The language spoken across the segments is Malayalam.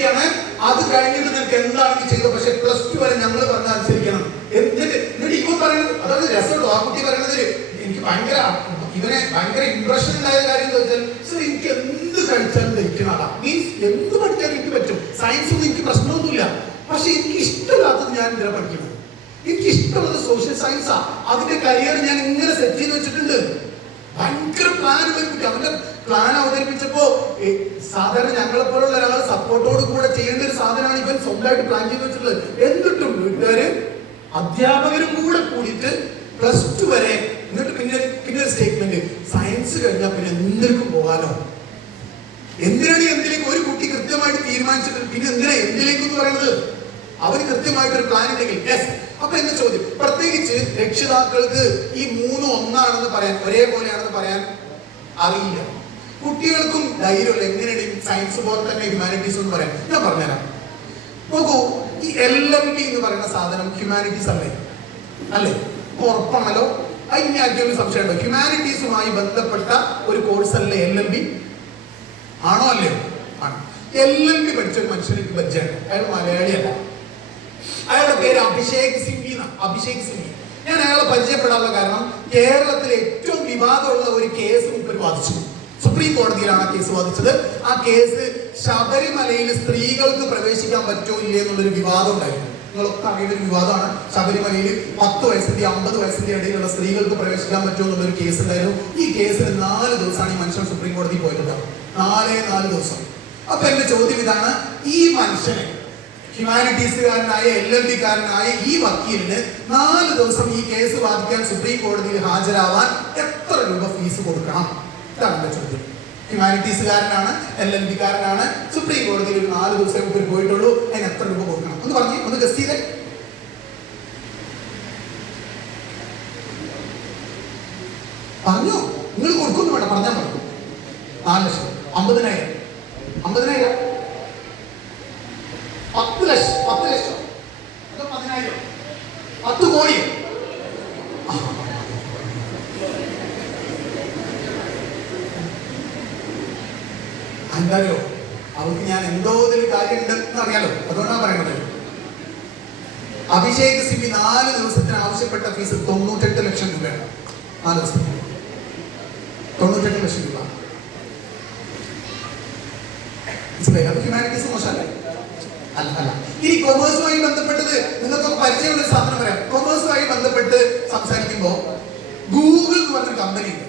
കുട്ടിയാണ് അത് കഴിഞ്ഞിട്ട് നിനക്ക് എന്താണെങ്കിൽ ചെയ്തു പക്ഷെ പ്ലസ് ടു വരെ ഞങ്ങൾ പറഞ്ഞ അനുസരിക്കണം. എന്നിട്ട് എന്നിട്ട് ഇപ്പൊ പറയുന്നത് അതായത് രസമുള്ളൂ. ആ കുട്ടി പറയുന്നത് എനിക്ക് ഭയങ്കര ഇവനെ ഭയങ്കര ഇംപ്രഷൻ ഉണ്ടായ കാര്യം എന്ന് വെച്ചാൽ സർ എനിക്ക് എന്ത് കഴിച്ചാലും ധരിക്കുന്ന ആളാ. മീൻസ് എന്ത് പഠിച്ചാലും എനിക്ക് പറ്റും. സയൻസ് ഒന്നും എനിക്ക് പ്രശ്നമൊന്നുമില്ല. പക്ഷെ എനിക്ക് ഇഷ്ടമില്ലാത്തത് ഞാൻ ഇങ്ങനെ പഠിക്കണം എനിക്ക് ഇഷ്ടമുള്ളത് സോഷ്യൽ സയൻസാ അതിന്റെ കരിയർ ഞാൻ ഇങ്ങനെ സെറ്റ് ചെയ്ത് വെച്ചിട്ടുണ്ട്. ഭയങ്കര പ്ലാൻ കുട്ടി. അവന്റെ പ്ലാൻ അവതരിപ്പിച്ചപ്പോ സാധാരണ ഞങ്ങളെ പോലുള്ള ഒരാൾ സപ്പോർട്ടോട് കൂടെ ചെയ്യേണ്ട ഒരു സാധനമാണ് ഇവൻ സ്വന്തമായിട്ട് പ്ലാൻ ചെയ്ത് വെച്ചിട്ടുള്ളത്. എന്നിട്ടും വീട്ടുകാര് അധ്യാപകരും കൂടെ കൂടിയിട്ട് പ്ലസ് ടു വരെ എന്നിട്ട് പിന്നെ പിന്നെ സ്റ്റേറ്റ്മെന്റ് സയൻസ് കഴിഞ്ഞാൽ പിന്നെ എന്തിനും പോകാനോ? എന്തിനാണ് എന്തിലേക്ക്? ഒരു കുട്ടി കൃത്യമായിട്ട് തീരുമാനിച്ചിട്ട് പിന്നെ എന്തിനാ എന്തിലേക്ക് എന്ന് പറയുന്നത്? അവർ കൃത്യമായിട്ട് ഒരു പ്ലാൻ ഉണ്ടെങ്കിൽ യെസ് അപ്പൊ എന്റെ ചോദ്യം. പ്രത്യേകിച്ച് രക്ഷിതാക്കൾക്ക് ഈ മൂന്ന് ഒന്നാണെന്ന് പറയാൻ ഒരേപോലെയാണെന്ന് പറയാൻ അറിയില്ല. കുട്ടികൾക്കും ധൈര്യമുള്ള എങ്ങനെയാണ് സയൻസ് പോലെ തന്നെ ഹ്യൂമാനിറ്റീസ് എന്ന് പറയാം ഞാൻ പറഞ്ഞുതരാം. നോക്കൂ ഈ എൽ എം ടി എന്ന് പറയുന്ന സാധനം ഹ്യൂമാനിറ്റീസ് അല്ലേ? അല്ലേ? ഉറപ്പാണല്ലോ. അതിന് ആദ്യം സംശയമുണ്ടോ ഹ്യൂമാനിറ്റീസുമായി ബന്ധപ്പെട്ട ഒരു കോഴ്സ് അല്ലേ എൽ എം ബി ആണോ അല്ലയോ? ആണ്. എൽ എൽ ബി പഠിച്ച ഒരു മനുഷ്യർക്ക് ബജ്ജാണ് അയാൾ മലയാളിയല്ല. അയാളുടെ പേര് അഭിഷേക് സിംഗി അഭിഷേക് സിംഗി. ഞാൻ അയാളെ പരിചയപ്പെടാനുള്ള കാരണം കേരളത്തിലെ ഏറ്റവും വിവാദമുള്ള ഒരു കേസ് മുമ്പിൽ വാദിച്ചു. സുപ്രീം കോടതിയിലാണ് കേസ് വാദിച്ചത്. ആ കേസ് ശബരിമലയിൽ സ്ത്രീകൾക്ക് പ്രവേശിക്കാൻ പറ്റോ ഇല്ലേ എന്നുള്ളൊരു വിവാദം ഉണ്ടായിരുന്നു. നിങ്ങളൊക്കെ അറിയുന്ന ഒരു വിവാദമാണ്. ശബരിമലയിൽ പത്ത് വയസ്സിന്റെ അമ്പത് വയസ്സിന്റെ ഇടയിലുള്ള സ്ത്രീകൾക്ക് പ്രവേശിക്കാൻ പറ്റുമോ എന്നുള്ളൊരു കേസ് ഉണ്ടായിരുന്നു. ഈ കേസിൽ നാല് ദിവസമാണ് ഈ മനുഷ്യൻ സുപ്രീം കോടതിയിൽ പോയിട്ടുണ്ടാവും നാലേ നാല് ദിവസം. അപ്പൊ എന്റെ ചോദ്യം ഇതാണ് ഈ മനുഷ്യനെ ഹ്യൂമാനിറ്റീസുകാരനായ എൽ എൽ കാരനായ ഈ വക്കീലിന് നാല് ദിവസം ഈ കേസ് വാദിക്കാൻ സുപ്രീം കോടതിയിൽ ഹാജരാവാൻ എത്ര രൂപ ഫീസ് കൊടുക്കണം? ഇതാണ് ചോദ്യം. ഹ്യൂമാനിറ്റീസുകാരനാണ് എൽ എൽ കാരനാണ് സുപ്രീം കോടതിയിൽ ഒരു നാല് ദിവസം മുമ്പിൽ പോയിട്ടുള്ളൂ അതിന് എത്ര രൂപ കൊടുക്കണം? ഒന്ന് പറഞ്ഞു ഒന്ന് ഗസ്റ്റ് ചെയ്തേ. പറഞ്ഞോ? നിങ്ങൾ കൊടുക്കുന്നു വേണ്ട പറഞ്ഞാൽ മതി. നാല് ലക്ഷം. അമ്പതിനായിരം. അമ്പതിനായിരം? പത്ത് ലക്ഷം പത്ത് ലക്ഷം. പതിനായിരം? പത്ത് കോടി. എന്തായോ അവർക്ക് ഞാൻ എന്തോ ഒരു കാര്യമുണ്ട് എന്ന് അറിയാലോ. അതുകൊണ്ടാണ് പറയുന്നത്. അഭിഷേക് സിബി നാല് ദിവസത്തിന് ആവശ്യപ്പെട്ട ഫീസ് തൊണ്ണൂറ്റെട്ട് ലക്ഷം രൂപയാണ്. നാല് ദിവസത്തിന്. തൊണ്ണൂറ്റെട്ട് ലക്ഷം രൂപ. ബന്ധപ്പെട്ടത് നിങ്ങൾക്ക് പരിചയമുള്ള സാധനം പറയാം. കൊമേഴ്സുമായി ബന്ധപ്പെട്ട് സംസാരിക്കുമ്പോൾ ഗൂഗിൾ എന്ന് പറഞ്ഞ കമ്പനി ഉണ്ട്.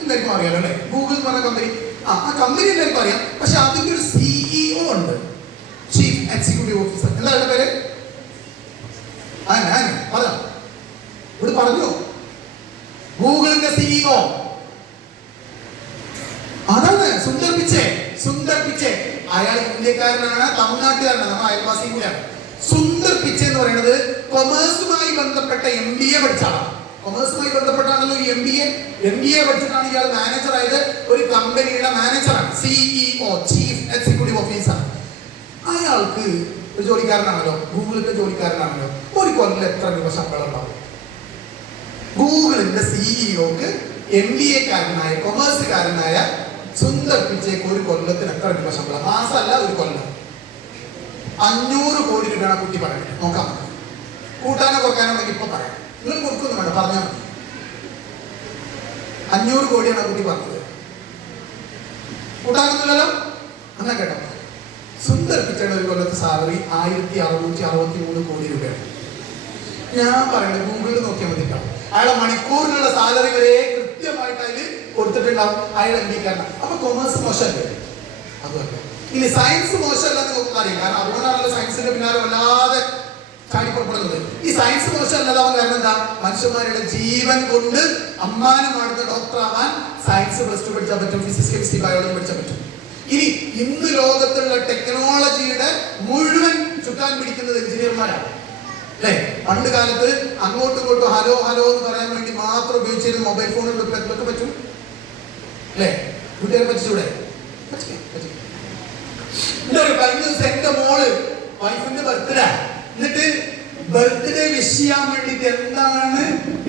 എല്ലാവർക്കും അറിയാലോ അല്ലേ? ഗൂഗിൾ എന്ന് പറഞ്ഞ കമ്പനി ആ ആ കമ്പനി എല്ലാവർക്കും അറിയാം പക്ഷെ അതിന്റെ ഒരു സിഇഒ ഉണ്ട്. ചീഫ് എക്സിക്യൂട്ടീവ് ഓഫീസർ എന്താ അവരുടെ പേര്? ആന ആന പറഞ്ഞോ. ഇവിടെ പറഞ്ഞോ. ഗൂഗിളിന്റെ സിഇഒ അതാണ് സുന്ദർ പിച്ചേ. സുന്ദർ പിച്ചേ. അയാൾ ഇന്ത്യക്കാരനാണ് തമിഴ്നാട്ടുകാരനാണ് നമ്മൾ അയൽവാസി കൂടിയാണ്. സുന്ദർ പിച്ചേ എന്ന് പറയുന്നത് കൊമേഴ്സുമായി ബന്ധപ്പെട്ട എം ബി എ പഠിച്ച ആളാണ്. കൊമേഴ്സുമായി ബന്ധപ്പെട്ടാണല്ലോ ഈ M B A M B A പഠിച്ചിട്ടാണ് ഇയാൾ മാനേജർ ആയത്. ഒരു കമ്പനിയുടെ മാനേജറാണ് സിഇഒ ചീഫ് എക്സിക്യൂട്ടീവ് ഓഫീസർ അയാൾക്ക് ഒരു ജോലിക്കാരനാണല്ലോ. ഗൂഗിളിന്റെ ജോലിക്കാരനാണല്ലോ. ഒരു കൊല്ലം എത്ര രൂപ ശമ്പളം ഉണ്ടാവും? ഗൂഗിളിന്റെ സിഇഒക്ക് എം ബി എ കാരനായ കൊമേഴ്സുകാരനായ സുന്ദർ പിച്ചേക്ക് ഒരു കൊല്ലത്തിന് എത്ര രൂപ ശമ്പളം? മാസമല്ല ഒരു കൊല്ലം. അഞ്ഞൂറ് കോടി രൂപയാണ് കുട്ടി പറയുന്നത്. നോക്കാം. കൂട്ടാനോ കുറക്കാനോ ഇപ്പൊ പറയാം. നിങ്ങൾ കൊടുക്കുന്നു വേണ്ട പറഞ്ഞാൽ മതി. അഞ്ഞൂറ് കോടിയാണ് ആ കുട്ടി പറഞ്ഞത്. കൂട്ടാകുന്നില്ലല്ലോ എന്നാ കേട്ടോ. സുന്ദർ പിച്ചയുടെ ഒരു കൊല്ലത്തെ സാലറി ആയിരത്തി അറുന്നൂറ്റി അറുപത്തി മൂന്ന് കോടി രൂപയാണ്. ഞാൻ പറയുന്നത് ഗൂഗിളിൽ നോക്കിയാൽ മതി കേട്ടോ. അയാളെ മണിക്കൂറിനുള്ള സാലറി വരെ കൃത്യമായിട്ട് അതിൽ കൊടുത്തിട്ടുണ്ടാവും. അയാൾ എന്തിക്കാണ് അപ്പൊ കൊമേഴ്സ് മോശമല്ലേ? അതുമല്ല. ഇനി സയൻസ് മോശമല്ലെന്ന് നോക്കുന്ന അറിയാം കാരണം അതുകൊണ്ടാണല്ലോ സയൻസിന്റെ പിന്നാലെ വല്ലാതെ ചാടിപ്പുറപ്പെടുന്നത് ഈ സയൻസ് മോശമല്ലാതാവാൻ കാരണം എന്താ? മനുഷ്യന്മാരുടെ ജീവൻ കൊണ്ട് അമ്മാനമാടുന്ന ഡോക്ടർ ആവാൻ സയൻസ് പ്ലസ് ടു പഠിച്ചാൽ പറ്റും ഫിസിക്സ് കെമിസ്ട്രി ബയോളജി പഠിച്ചാൽ പറ്റും. ഇനി ഇന്ന് ലോകത്തുള്ള ടെക്നോളജിയുടെ മുഴുവൻ ചുറ്റാൻ പിടിക്കുന്നത് എഞ്ചിനീയർമാരാണ് അല്ലേ? പണ്ട് കാലത്ത് അങ്ങോട്ടും ഇങ്ങോട്ടും ഹലോ ഹലോ എന്ന് പറയാൻ വേണ്ടി മാത്രം ഉപയോഗിച്ചിരുന്ന മൊബൈൽ ഫോണുകൾ ഇതൊക്കെ പറ്റും. അല്ലേ? കുട്ടികളെ പറ്റിച്ചൂടെ? പറ്റില്ല, കഴിഞ്ഞ ദിവസം എന്റെ മോൾ വൈഫിന്റെ ബർത്ത്ഡേ എന്നിട്ട് ബർത്ത്ഡേ വിഷ് ചെയ്യാൻ വേണ്ടിട്ട് എന്താണ്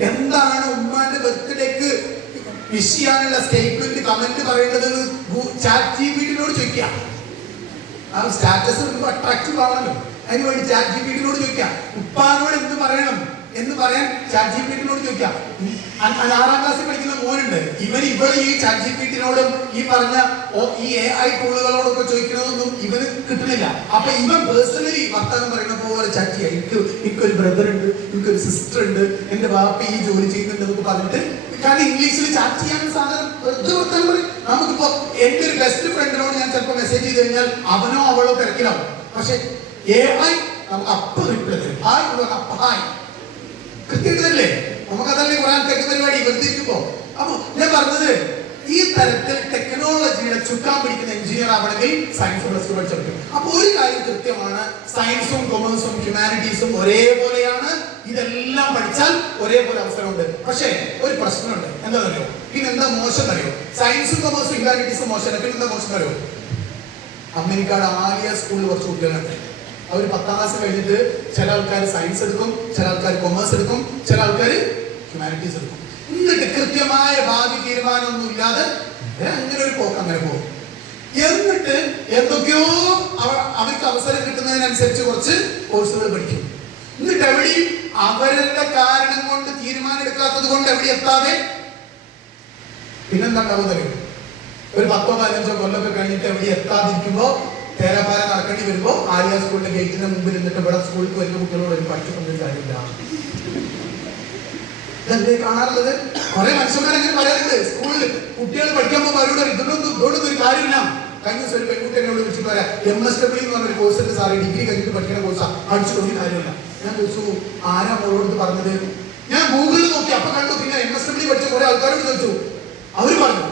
എന്താണ് ഉമ്മാന്റെ ബർത്ത്ഡേക്ക് വിഷ് ചെയ്യാനുള്ള സ്റ്റേറ്റ്മെന്റ് കമന്റ് പറയേണ്ടത് ചാറ്റ് ജി പി ആ സ്റ്റാറ്റസ് അട്രാക്റ്റീവ് ആണല്ലോ. അതിന് വേണ്ടി ചാറ്റ് ജി പി ടിനോട് ചോദിക്കാം പറയണം എന്ന് പറയാൻ ചാറ്റ് ജി പി ടിനോട് ചോദിക്കാം. ആറാം ക്ലാസ്സിൽ പഠിക്കുന്ന മോനുണ്ട്. ഇവൻ ഇവർ ഈ ചാറ്റ് ജി ഈ പറഞ്ഞ ഈ എ ഐ ടൂളുകളോടൊക്കെ ചോദിക്കണമെന്നൊന്നും ഇവന് കിട്ടുന്നില്ല. അപ്പൊ ഇവൻ പേഴ്സണലി വർത്തമാനം പറയുന്ന പോലെ ചാറ്റ് ചെയ്യാം. എനിക്ക് എനിക്കൊരു ബ്രദർ ഉണ്ട് എനിക്കൊരു സിസ്റ്റർ ഉണ്ട് എന്റെ വാപ്പ ഈ ജോലി ചെയ്യുന്നുണ്ട് എന്നൊക്കെ പറഞ്ഞിട്ട് കാരണം ഇംഗ്ലീഷിൽ ചാറ്റ് ചെയ്യാൻ സാധനം വർത്തമാനം പറയും. നമുക്കിപ്പോ എന്റെ ഒരു ബെസ്റ്റ് ഫ്രണ്ടിനോട് ഞാൻ ചിലപ്പോൾ മെസ്സേജ് ചെയ്ത് കഴിഞ്ഞാൽ അവനോ അവളോ തിരക്കിലാവും. പക്ഷെ A I app reply hi hi കൃത്യതല്ലേ നമുക്കതല്ലേ ഖുറാൻ തെക്ക് പരിപാടി? വെറുതെ ഇരിക്കുമ്പോ. അപ്പൊ ഞാൻ പറഞ്ഞത് ഈ തരത്തിൽ ടെക്നോളജിയുടെ ചുക്കാൻ പിടിക്കുന്ന എഞ്ചിനീയർ ആവണമെങ്കിൽ സയൻസ് പ്ലസ് ടു പഠിച്ചെടുക്കും അപ്പൊ ഒരു കാര്യം കൃത്യമാണ് സയൻസും കൊമേഴ്സും ഹ്യൂമാനിറ്റീസും ഒരേപോലെയാണ്. ഇതെല്ലാം പഠിച്ചാൽ ഒരേപോലെ അവസരമുണ്ട്. പക്ഷേ ഒരു പ്രശ്നമുണ്ട്. എന്താ അറിയോ പിന്നെ എന്താ മോശം അറിയോ സയൻസും കൊമേഴ്സും ഹ്യൂമാനിറ്റീസും മോശമല്ല. പിന്നെ എന്താ മോശം അറിയോ അമേരിക്കയുടെ ആലിയ സ്കൂളിൽ കുറച്ച് കുട്ടികളുണ്ട്. അവർ പത്താം ക്ലാസ് കഴിഞ്ഞിട്ട് ചില ആൾക്കാർ സയൻസ് എടുക്കും ചില ആൾക്കാർ കൊമേഴ്സ് എടുക്കും ചില ആൾക്കാർ ഹ്യൂമാനിറ്റീസ് എടുക്കും. എന്നിട്ട് കൃത്യമായ ഭാവി തീരുമാനമൊന്നും ഇല്ലാതെ അങ്ങനെ ഒരു പോക്ക് അങ്ങനെ പോകും. എന്നിട്ട് എന്തൊക്കെയോ അവ- അവർക്ക് അവസരം കിട്ടുന്നതിനനുസരിച്ച് കുറച്ച് കോഴ്സുകൾ പഠിക്കും. എന്നിട്ട് എവിടെയും അവരുടെ കാരണം കൊണ്ട് തീരുമാനം എടുക്കാത്തത് കൊണ്ട് എവിടെ എത്താതെ പിന്നെന്താ ഉണ്ടാവുന്നത് ഒരു പത്തോ പതിനഞ്ചോ കൊല്ലമൊക്കെ കഴിഞ്ഞിട്ട് എവിടെ എത്താതിരിക്കുമ്പോ തേരാപ്പാര നടക്കേണ്ടി വരുമ്പോൾ ആര്യ സ്കൂളിന്റെ ഗേറ്റിന്റെ മുമ്പിൽ നിന്നിട്ട് ഇവിടെ സ്കൂളിൽ വരുന്ന കുട്ടികളോട് ഒരു പഠിച്ചിട്ടൊന്നും കാര്യമില്ല. ഇതല്ലേ കാണാറുള്ളത്? കുറെ മനുഷ്യന്മാർ പറയാറുണ്ട്. സ്കൂളിൽ കുട്ടികൾ പഠിക്കാൻ പോകുമ്പോൾ അവരോട് ഇതൊന്നും ഒരു കാര്യമില്ല. കഴിഞ്ഞ ദിവസം ഒരു പെൺകുട്ടി എന്നോട് വിളിച്ചിട്ട് പറയാം എം എസ് ഡബ്ല്യു എന്ന് പറഞ്ഞൊരു കോഴ്സ് ഉണ്ട് ഡിഗ്രി കഴിഞ്ഞിട്ട് പഠിക്കുന്ന കോഴ്സാണ് പഠിച്ചിട്ട് ഒരു കാര്യമില്ല. ഞാൻ ചോദിച്ചു ആരാ അവളോട് പറഞ്ഞത്? ഞാൻ ഗൂഗിളിൽ നോക്കി അപ്പൊ കണ്ടു. പിന്നെ എം എസ് ഡബ്ല്യു പഠിച്ച കുറെ ആൾക്കാരോട് ചോദിച്ചു. അവർ പറഞ്ഞു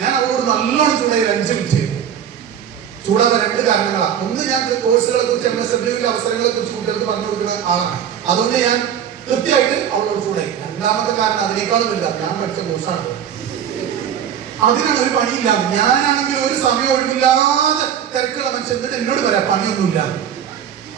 ഞാൻ അവരോട് നല്ലോണം ചൂടായി ഒരു അഞ്ച് ചൂടാവാൻ രണ്ട് കാരണങ്ങളാ. ഒന്ന് ഞാൻ കോഴ്സുകളെ കുറിച്ച് എം എസ് ഡബ്ല്യൂവിന്റെ അവസരങ്ങളെ കുറിച്ച് കുട്ടികൾക്ക് പറഞ്ഞു കൊടുക്കുന്ന ആളാണ്. അതുകൊണ്ട് ഞാൻ കൃത്യമായിട്ട് അവളോട് കൂടെ രണ്ടാമത്തെ കാരണം അതിനേക്കാളും ഇല്ല ഞാൻ പഠിച്ച കോഴ്സാണ്. അതിനാണ് ഒരു പണിയില്ല ഞാനാണെങ്കിൽ ഒരു സമയം ഒഴിവില്ലാതെ തിരക്കുള്ള മനുഷ്യൻ. എന്നിട്ട് എന്നോട് പറയാം പണിയൊന്നുമില്ല.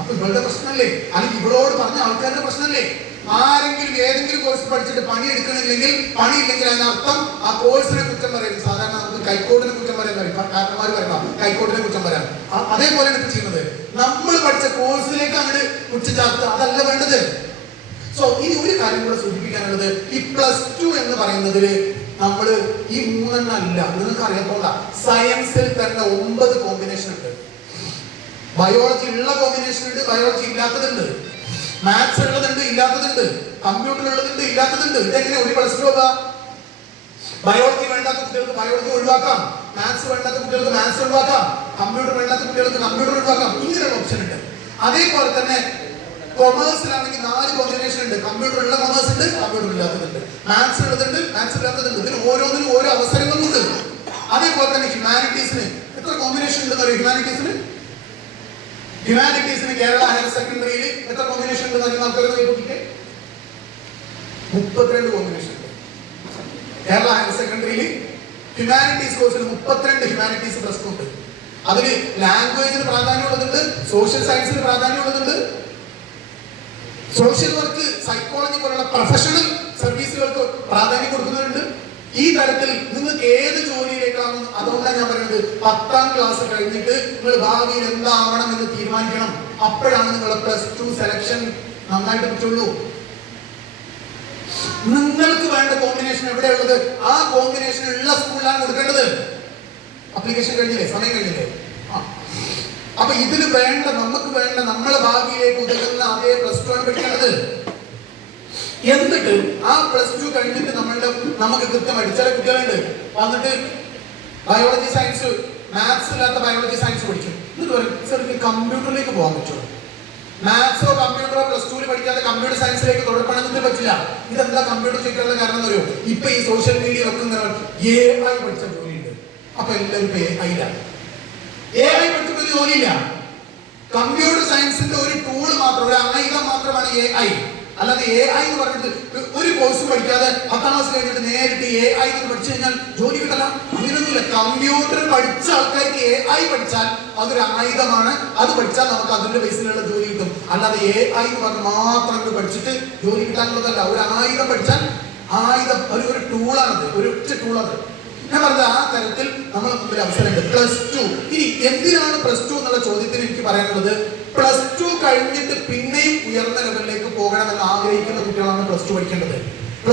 അപ്പൊ ഇവളുടെ പ്രശ്നമല്ലേ? അല്ലെങ്കിൽ ഇവളോട് പറഞ്ഞ ആൾക്കാരുടെ പ്രശ്നമല്ലേ? ആരെങ്കിലും ഏതെങ്കിലും കോഴ്സ് പഠിച്ചിട്ട് പണി എടുക്കണില്ലെങ്കിൽ പണി ഇല്ലെങ്കിൽ അതിനർത്ഥം ആ കോഴ്സിനെ കുറ്റം പറയുന്നത് സാധാരണ നമുക്ക് കൈക്കോട്ടിനെ കുറ്റം പറയാൻ പറയും കാരണന്മാർ പറയാം കൈക്കോട്ടിനെ കുറ്റം പറയാം. അതേപോലെ അതേപോലെയാണ് ഇപ്പൊ ചെയ്യുന്നത്. നമ്മൾ പഠിച്ച കോഴ്സിലേക്ക് അങ്ങോട്ട് കുറ്റം ചാർത്ത് അതല്ല വേണ്ടത്. സോ ഇനി ഒരു കാര്യം കൂടെ സൂചിപ്പിക്കാനുള്ളത്. ഈ പ്ലസ് ടു എന്ന് പറയുന്നതിൽ നമ്മൾ ഈ മൂന്നെണ്ണം അല്ല. നിങ്ങൾക്ക് അറിയാത്തോണ്ട സയൻസിൽ തന്നെ ഒമ്പത് കോമ്പിനേഷൻ ഉണ്ട്. ബയോളജി ഉള്ള കോമ്പിനേഷൻ ഉണ്ട് ബയോളജി ഇല്ലാത്തതുണ്ട്. മാത്സ് ഉള്ളതുണ്ട് ഇല്ലാത്തതുണ്ട്. കമ്പ്യൂട്ടർ ഉള്ളതുണ്ട് ഇല്ലാത്തതുണ്ട്. ഇതെങ്ങനെ ഒരു ടു ബയോളജി വേണ്ടാത്ത കുട്ടികൾക്ക് ബയോളജി ഒഴിവാക്കാം. മാത്സ് വേണ്ടാത്ത കുട്ടികൾക്ക് മാത്സ് ഒഴിവാക്കാം. കമ്പ്യൂട്ടർ വേണ്ടാത്ത കുട്ടികൾക്ക് കമ്പ്യൂട്ടർ ഒഴിവാക്കാം. ഇങ്ങനെയുള്ള ഓപ്ഷൻ ഉണ്ട്. അതേപോലെ തന്നെ കൊമേഴ്സിലാണെങ്കിൽ നാല് കോമ്പിനേഷൻ ഉണ്ട്. കമ്പ്യൂട്ടർ ഉള്ള കൊമേഴ്സ് ഉണ്ട് കമ്പ്യൂട്ടർ ഇല്ലാത്തതുണ്ട്. മാത്സ് ഉള്ളതുണ്ട് മാത്സ് ഇല്ലാത്തതുണ്ട്. ഇതിന് ഓരോന്നിനും ഓരോ അവസരങ്ങളുണ്ട്. അതേപോലെ തന്നെ ഹ്യൂമാനിറ്റീസിന് എത്ര കോമ്പിനേഷൻ ഉണ്ടെന്ന് ഹ്യൂമാനിറ്റീസിന് ഹ്യൂമാനിറ്റീസിന് കേരള ഹയർ സെക്കൻഡറിയിൽ എത്ര കോമ്പിനേഷൻ ഉണ്ടെന്ന് അറിയുന്ന നമുക്ക് നോക്കിക്കേ. മുപ്പത്തിരണ്ട് കോമ്പിനേഷൻ ഉണ്ട്. കേരള ഹയർ സെക്കൻഡറിയിൽ ഹ്യൂമാനിറ്റീസ് കോഴ്സിന് മുപ്പത്തിരണ്ട് ഹ്യൂമാനിറ്റീസ് പ്രശ്നം ഉണ്ട് അതിൽ ലാംഗ്വേജിന് പ്രാധാന്യമുള്ളതുണ്ട് സോഷ്യൽ സയൻസിന് പ്രാധാന്യം പ്രാധാന്യമുള്ളതുണ്ട്. സോഷ്യൽ വർക്ക് സൈക്കോളജി പോലുള്ള പ്രൊഫഷണൽ സർവീസുകൾക്ക് പ്രാധാന്യം കൊടുക്കുന്നുണ്ട് ഈ തരത്തിൽ നിങ്ങൾക്ക് ഏത് ജോലിയിലേക്കാണ് അതുകൊണ്ടാണ് ഞാൻ പറയുന്നത് പത്താം ക്ലാസ് കഴിഞ്ഞിട്ട് നിങ്ങൾ ഭാവിയിൽ എന്താവണം എന്ന് തീരുമാനിക്കണം. അപ്പോഴാണ് നിങ്ങളുടെ പ്ലസ് ടു സെലക്ഷൻ നന്നായിട്ട് പറ്റുള്ളൂ. നിങ്ങൾക്ക് വേണ്ട കോമ്പിനേഷൻ എവിടെയുള്ളത് ആ കോമ്പിനേഷൻ ഉള്ള സ്കൂളിലാണ് കൊടുക്കേണ്ടത്. അപ്ലിക്കേഷൻ കഴിഞ്ഞില്ലേ? സമയം കഴിഞ്ഞില്ലേ? ആ. അപ്പൊ ഇതിന് വേണ്ട നമുക്ക് വേണ്ട നമ്മളെ ഭാവിയിലേക്ക് ഉതകുന്ന അതേ പ്ലസ് ടു ആണ് പഠിക്കേണ്ടത്. എന്നിട്ട് ആ പ്ലസ് ടു കഴിഞ്ഞിട്ട് നമ്മളുടെ നമുക്ക് കൃത്യമായിട്ട് ചില കുട്ടികളുണ്ട്. വന്നിട്ട് ബയോളജി സയൻസ് മാത്സ് ഇല്ലാത്ത ബയോളജി സയൻസ് പഠിക്കും. എന്നിട്ട് പറയും സർ കമ്പ്യൂട്ടറിലേക്ക് പോകാൻ പറ്റുമോ? മാത്സോ കമ്പ്യൂട്ടറോ പ്ലസ് ടുവിൽ പഠിക്കാതെ കമ്പ്യൂട്ടർ സയൻസിലേക്ക് തുടർപ്പണമെന്ന് പറ്റില്ല. ഇതെന്താ കമ്പ്യൂട്ടർ ചെയ്തിട്ടുള്ള കാരണം അറിയോ? ഇപ്പൊ ഈ സോഷ്യൽ മീഡിയ ഒക്കെ എ പഠിച്ച ജോലിയുണ്ട്. അപ്പൊ എല്ലാവരും എ ഐയിലാണ് എ ജോലിയില്ല. കമ്പ്യൂട്ടർ സയൻസിന്റെ ഒരു ടൂൾ മാത്രം ഒരു ആയുധം മാത്രമാണ് എ ഐ അല്ലാതെ എ ഐ എന്ന് പറഞ്ഞിട്ട് ഒരു കോഴ്സ് പഠിക്കാതെ പത്താം ക്ലാസ് കഴിഞ്ഞിട്ട് നേരിട്ട് എ ഐ എന്ന് പഠിച്ചു കഴിഞ്ഞാൽ ജോലി കിട്ടല? അങ്ങനെയൊന്നുമില്ല കമ്പ്യൂട്ടർ പഠിച്ച ആൾക്കാർക്ക് എ ഐ പഠിച്ചാൽ അതൊരു ആയുധമാണ്. അത് പഠിച്ചാൽ നമുക്ക് അതിന്റെ ബേസിലുള്ള ജോലി കിട്ടും. അല്ലാതെ എ ഐ എന്ന് പറഞ്ഞ് മാത്രം പഠിച്ചിട്ട് ജോലി കിട്ടാനുള്ളതല്ല. ഒരു ആയുധം പഠിച്ചാൽ ആയുധം ഒരു ഒരു ടൂളാണത് ഒരു ഒറ്റ ടൂളാണ് ഞാൻ പറഞ്ഞത് ആ തരത്തിൽ നമ്മൾ മുമ്പിൽ അവസരമുണ്ട്. പ്ലസ് ടു ഇനി എന്തിനാണ് പ്ലസ് ടു എന്നുള്ള ചോദ്യത്തിന് എനിക്ക് പറയാനുള്ളത്? പ്ലസ് ടു കഴിഞ്ഞിട്ട് പിന്നെയും ഉയർന്ന ലെവലിലേക്ക് പോകണമെന്ന് ആഗ്രഹിക്കുന്ന കുട്ടികളാണ് പ്ലസ് ടു പഠിക്കേണ്ടത്.